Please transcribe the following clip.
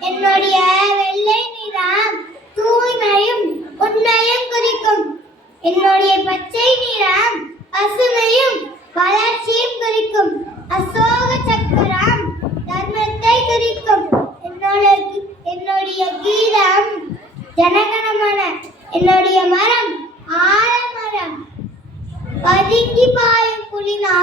என்னுடைய வெள்ளை நிறம் தூய்மையும் உண்மையும் குறிக்கும். என்னுடைய பச்சை நிறம் பசுமையும் வளர்ச்சியும் குறிக்கும். அசோக சக்கரம் தர்மத்தை குறிக்கும். என்னுடைய கீதம் ஜனகணமன. என்னுடைய மரம் ஆலமரம். பதுங்கி பாயும் புலினா